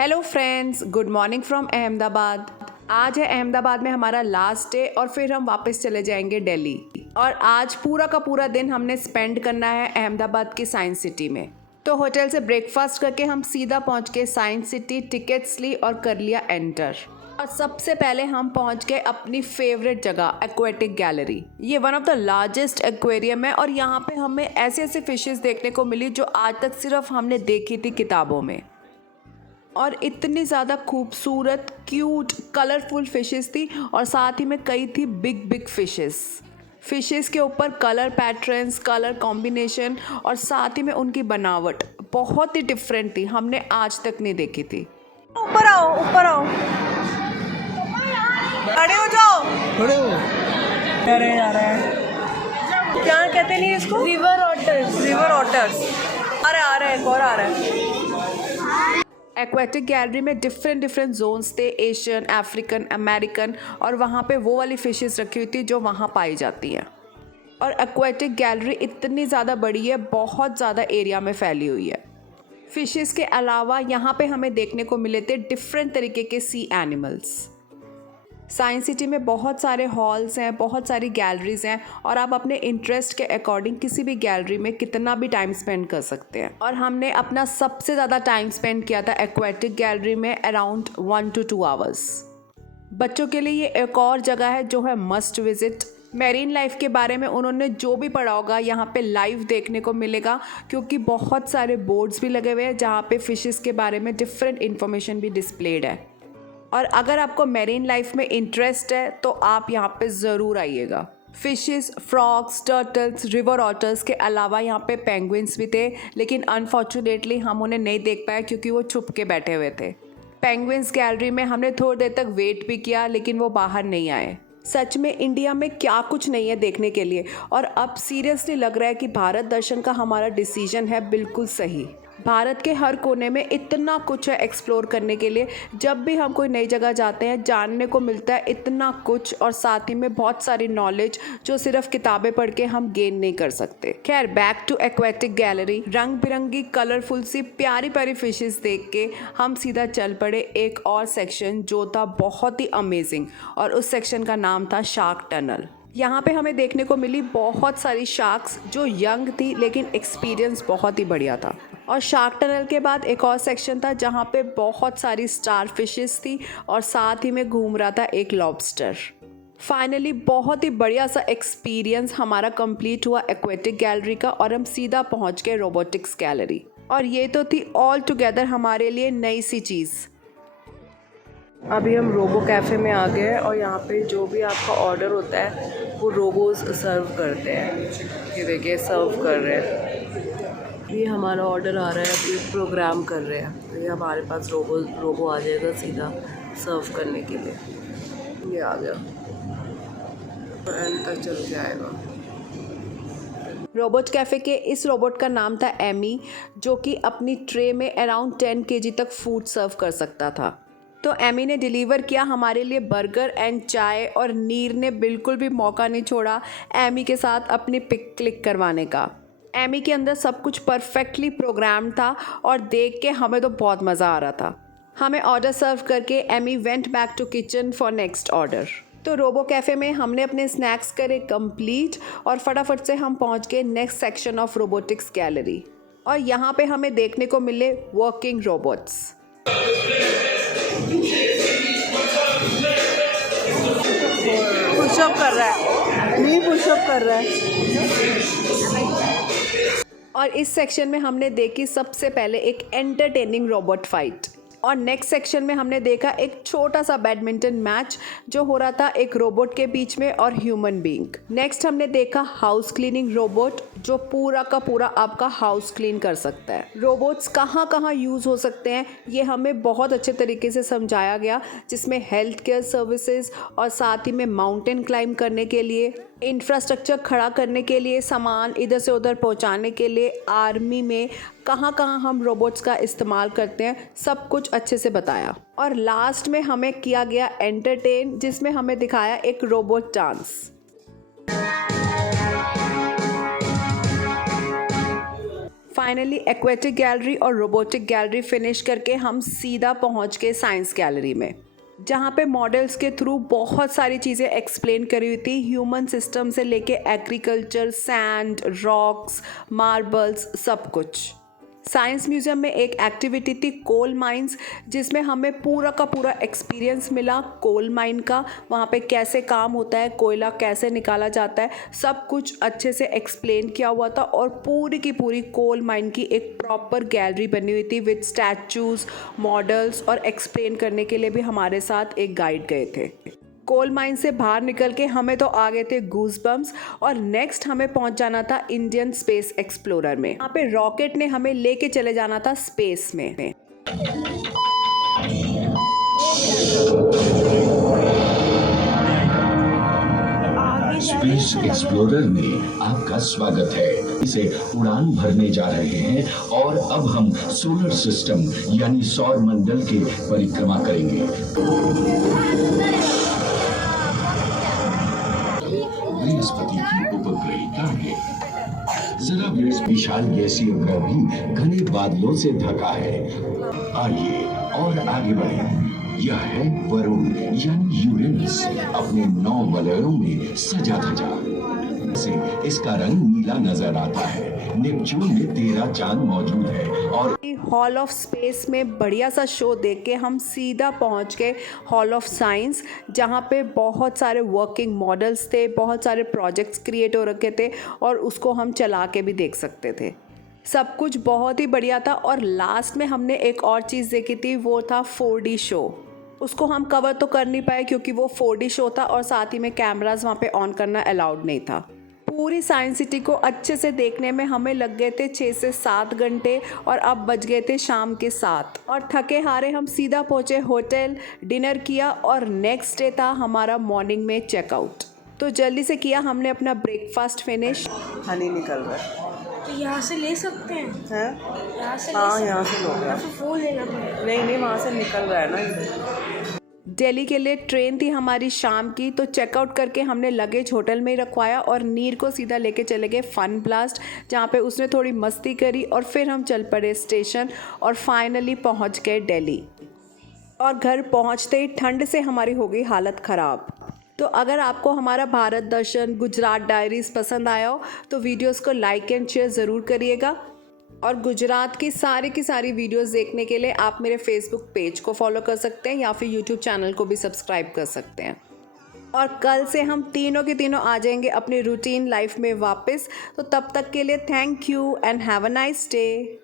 Hello friends, good morning from Ahmedabad. आज है अहमदाबाद में हमारा लास्ट डे और फिर हम वापस चले जाएंगे दिल्ली। और आज पूरा का पूरा दिन हमने स्पेंड करना है अहमदाबाद की साइंस सिटी में। तो होटल से ब्रेकफास्ट करके हम सीधा पहुंच गए साइंस सिटी, टिकट्स ली और कर लिया एंटर। और सबसे पहले हम पहुंच गए अपनी फेवरेट जगह एक्वेटिक गैलरी। ये one of the largest aquarium है और यहाँ पे हमें ऐसे ऐसे फिशेस देखने को मिली जो आज तक सिर्फ हमने देखी थी किताबों में। और इतनी ज़्यादा खूबसूरत, क्यूट, कलरफुल फिशेस थी और साथ ही में कई थी बिग बिग फिशेस के ऊपर कलर पैटर्न्स, कलर कॉम्बिनेशन और साथ ही में उनकी बनावट बहुत ही डिफरेंट थी, हमने आज तक नहीं देखी थी। ऊपर आओ, ऊपर आओ, खड़े हो जाओ, खड़े हो अरे आ रहा है, क्या कहते नहीं इसको? River otters. अरे आ रहा है, एक और आ रहा है। एक्वेटिक गैलरी में डिफरेंट जोन्स थे, एशियन, अफ्रीकन, अमेरिकन, और वहाँ पे वो वाली फिशेस रखी हुई थी जो वहाँ पाई जाती हैं। और एक्वेटिक गैलरी इतनी ज़्यादा बड़ी है, बहुत ज़्यादा एरिया में फैली हुई है। फिशेस के अलावा यहाँ पे हमें देखने को मिले थे डिफरेंट तरीके के सी एनिमल्स। साइंस सिटी में बहुत सारे हॉल्स हैं, बहुत सारी गैलरीज हैं और आप अपने इंटरेस्ट के अकॉर्डिंग किसी भी गैलरी में कितना भी टाइम स्पेंड कर सकते हैं। और हमने अपना सबसे ज़्यादा टाइम स्पेंड किया था एक्वेटिक गैलरी में, अराउंड 1 to 2 hours। बच्चों के लिए ये एक और जगह है जो है मस्ट विजिट। मैरीन लाइफ के बारे में उन्होंने जो भी पढ़ा होगा यहाँ पे लाइव देखने को मिलेगा, क्योंकि बहुत सारे बोर्ड्स भी लगे हुए हैं जहाँ पे फिशेस के बारे में डिफरेंट इन्फॉर्मेशन भी डिस्प्लेड है। और अगर आपको मैरीन लाइफ में इंटरेस्ट है तो आप यहाँ पे ज़रूर आइएगा। Fishes, frogs, turtles, river otters के अलावा यहाँ पे पेंगुइन्स भी थे, लेकिन अनफॉर्चुनेटली हम उन्हें नहीं देख पाए क्योंकि वो छुप के बैठे हुए थे। पेंगुइन्स गैलरी में हमने थोड़ी देर तक वेट भी किया, लेकिन वो बाहर नहीं आए। सच में इंडिया में क्या कुछ नहीं है देखने के लिए, और अब सीरियसली लग रहा है कि भारत दर्शन का हमारा डिसीजन है बिल्कुल सही। भारत के हर कोने में इतना कुछ है एक्सप्लोर करने के लिए। जब भी हम कोई नई जगह जाते हैं जानने को मिलता है इतना कुछ, और साथ ही में बहुत सारी नॉलेज जो सिर्फ किताबें पढ़ के हम गेन नहीं कर सकते। खैर, बैक टू एक्वेटिक गैलरी। रंग बिरंगी कलरफुल सी प्यारी प्यारी फिशेस देख के हम सीधा चल पड़े एक और सेक्शन जो था बहुत ही अमेजिंग, और उस सेक्शन का नाम था शार्क टनल। यहाँ पे हमें देखने को मिली बहुत सारी शार्क्स जो यंग थी, लेकिन एक्सपीरियंस बहुत ही बढ़िया था। और शार्क टनल के बाद एक और सेक्शन था जहाँ पे बहुत सारी स्टार फिशेस थी और साथ ही में घूम रहा था एक लॉबस्टर। फाइनली बहुत ही बढ़िया सा एक्सपीरियंस हमारा कंप्लीट हुआ एक्वेटिक गैलरी का, और हम सीधा पहुँच गए रोबोटिक्स गैलरी। और ये तो थी ऑल टुगेदर हमारे लिए नई सी चीज़। अभी हम रोबो कैफ़े में आ गए हैं और यहाँ पे जो भी आपका ऑर्डर होता है वो रोबोज सर्व करते हैं। ये देखिए सर्व कर रहे हैं। ये हमारा ऑर्डर आ रहा है, अभी प्रोग्राम कर रहे हैं, तो ये हमारे पास रोबो आ जाएगा सीधा सर्व करने के लिए। ये आ गया, एंड तक चल के आएगा। रोबोट कैफ़े के इस रोबोट का नाम था एमी, जो कि अपनी ट्रे में अराउंड 10 kg तक फूड सर्व कर सकता था। तो एमी ने डिलीवर किया हमारे लिए बर्गर एंड चाय, और नीर ने बिल्कुल भी मौका नहीं छोड़ा एमी के साथ अपनी पिक क्लिक करवाने का। एमी के अंदर सब कुछ परफेक्टली प्रोग्राम था और देख के हमें तो बहुत मज़ा आ रहा था। हमें ऑर्डर सर्व करके Amy went back to kitchen for next order. तो रोबो कैफ़े में हमने अपने स्नैक्स करे कंप्लीट और फटाफट से हम पहुंच गए next section of robotics gallery. और यहाँ पे हमें देखने को मिले वर्किंग रोबोट्स। पुशअप कर रहा है, नहीं पुशअप कर रहा है। और इस सेक्शन में हमने देखी सबसे पहले एक एंटरटेनिंग रोबोट फाइट, और नेक्स्ट सेक्शन में हमने देखा एक छोटा सा बैडमिंटन मैच जो हो रहा था एक रोबोट के बीच में और ह्यूमन बीइंग। नेक्स्ट हमने देखा हाउस क्लीनिंग रोबोट जो पूरा का पूरा आपका हाउस क्लीन कर सकता है। रोबोट्स कहाँ कहाँ यूज़ हो सकते हैं ये हमें बहुत अच्छे तरीके से समझाया गया, जिसमें हेल्थ केयर सर्विसेज और साथ ही में माउंटेन क्लाइंब करने के लिए, इंफ्रास्ट्रक्चर खड़ा करने के लिए, सामान इधर से उधर पहुंचाने के लिए, आर्मी में कहाँ कहाँ हम रोबोट्स का इस्तेमाल करते हैं, सब कुछ अच्छे से बताया। और लास्ट में हमें किया गया एंटरटेन, जिसमें हमें दिखाया एक robot dance. Finally aquatic gallery और रोबोटिक गैलरी फिनिश करके हम सीधा पहुंच गए साइंस गैलरी में, जहाँ पे मॉडल्स के थ्रू बहुत सारी चीज़ें एक्सप्लेन करी हुई थी, ह्यूमन सिस्टम से लेके एग्रीकल्चर, सैंड, रॉक्स, मार्बल्स, सब कुछ। साइंस म्यूज़ियम में एक एक्टिविटी थी कोल माइंस, जिसमें हमें पूरा का पूरा एक्सपीरियंस मिला कोल माइन का, वहाँ पे कैसे काम होता है, कोयला कैसे निकाला जाता है, सब कुछ अच्छे से एक्सप्लेन किया हुआ था। और पूरी की पूरी कोल माइन की एक प्रॉपर गैलरी बनी हुई थी विद स्टैचूज़, मॉडल्स, और एक्सप्लेन करने के लिए भी हमारे साथ एक गाइड गए थे। कोल माइन से बाहर निकल के हमें तो आ गए थे गूज़बम्प्स, और नेक्स्ट हमें पहुंच जाना था इंडियन स्पेस एक्सप्लोरर में। यहाँ पे रॉकेट ने हमें लेके चले जाना था स्पेस में। स्पेस एक्सप्लोरर में आपका स्वागत है। इसे उड़ान भरने जा रहे हैं और अब हम सोलर सिस्टम यानी सौर मंडल की परिक्रमा करेंगे। बृहस्पति की उपग्रहिता है। जरा विशाल गैसीय ग्रह भी घने बादलों से ढका है। आइए और आगे बढ़े। यह है वरुण यानी यूरेनस, अपने 9 वलयों में सजा धजा से इसका रंग नीला नजर आता है। नेपच्यून में 13 चांद मौजूद है। और हॉल ऑफ स्पेस में बढ़िया सा शो देख के हम सीधा पहुंच गए हॉल ऑफ साइंस, जहां पे बहुत सारे वर्किंग मॉडल्स थे, बहुत सारे प्रोजेक्ट्स क्रिएट हो रखे थे, और उसको हम चला के भी देख सकते थे। सब कुछ बहुत ही बढ़िया था। और लास्ट में हमने एक और चीज़ देखी थी, वो था 4D शो। उसको हम कवर तो कर नहीं पाए क्योंकि वो 4D शो था, और साथ ही में कैमरास वहाँ पे ऑन करना अलाउड नहीं था। पूरी साइंस सिटी को अच्छे से देखने में हमें लग गए थे 6 से 7 घंटे, और अब बज गए थे शाम के 7, और थके हारे हम सीधा पहुँचे होटल, डिनर किया, और नेक्स्ट डे था हमारा मॉर्निंग में चेकआउट। तो जल्दी से किया हमने अपना ब्रेकफास्ट फिनिश। हनी निकल रहा है। तो यहाँ से ले सकते हैं? यहाँ से हाँ, यहाँ से लो यार। फिर वो लेना पड़ेगा। नहीं, वहाँ से निकल रहा है ना। दिल्ली के लिए ट्रेन थी हमारी शाम की, तो चेकआउट करके हमने लगेज होटल में ही रखवाया, और नीर को सीधा लेके चले गए फन ब्लास्ट, जहाँ पे उसने थोड़ी मस्ती करी, और फिर हम चल पड़े स्टेशन, और फाइनली पहुँच गए दिल्ली। और घर पहुँचते ही ठंड से हमारी हो गई हालत ख़राब। तो अगर आपको हमारा भारत दर्शन, गुजरात डायरीज़ पसंद आया हो तो वीडियोस को लाइक एंड शेयर ज़रूर करिएगा। और गुजरात की सारी वीडियोस देखने के लिए आप मेरे फेसबुक पेज को फॉलो कर सकते हैं, या फिर यूट्यूब चैनल को भी सब्सक्राइब कर सकते हैं। और कल से हम तीनों के तीनों आ जाएंगे अपनी रूटीन लाइफ में वापस। तो तब तक के लिए thank you and have a nice day.